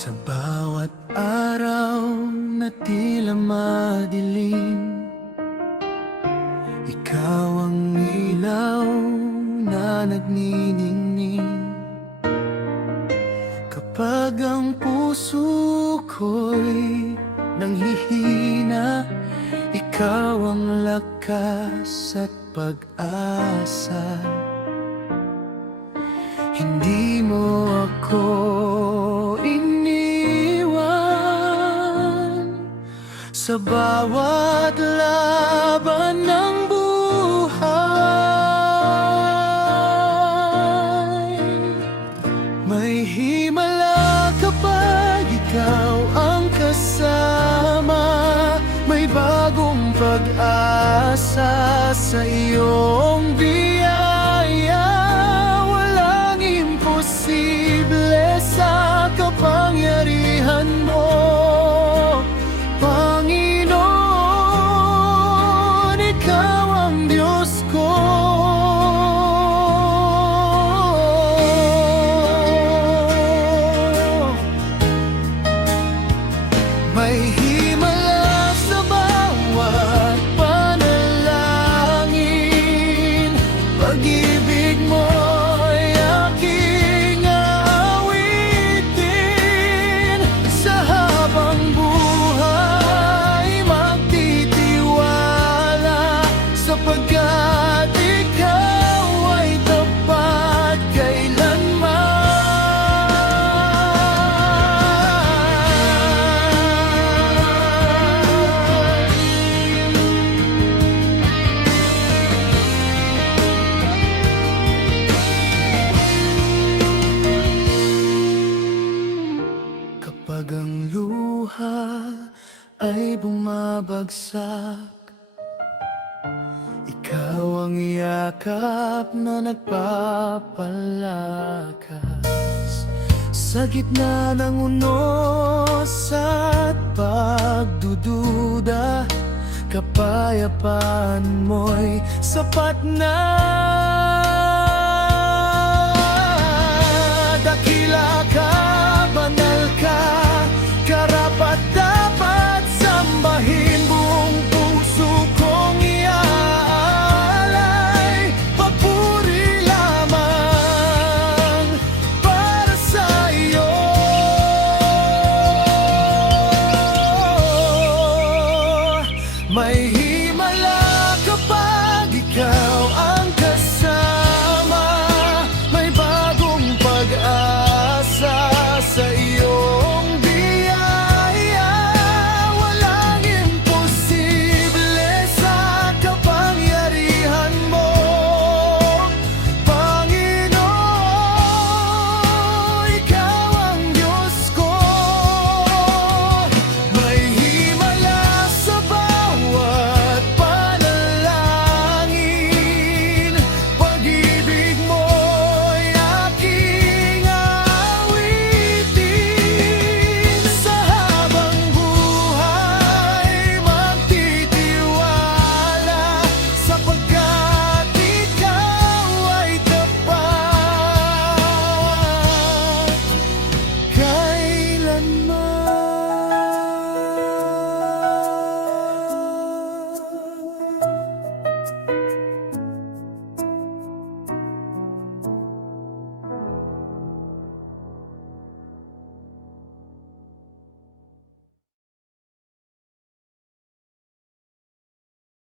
Sa bawat araw na tila madilim, ikaw ang ilaw na nagniningning. Kapag ang puso ko'y nanghihina, ikaw ang lakas at pag-asa. Hindi mo ako iniwan sa bawat laban ng buhay. May himala kapag ikaw ang kasama, may bagong pag-asa sa iyong biyaya. Walang imposible sa kapangyarihan mo, Panginoon, ikaw ang Diyos ko. May himala sa bawat panalangin, pag-ibig mo'y aking aawitin. Sa habang buhay magtitiwala, sapagkat ikaw ay tapat kailanman. Kapag ang luha ay bumabagsak, ikaw ang yakap na nagpapalakas. Sa gitna ng unos at pagdududa, kapayapaan mo'y sapat na. Dakila ka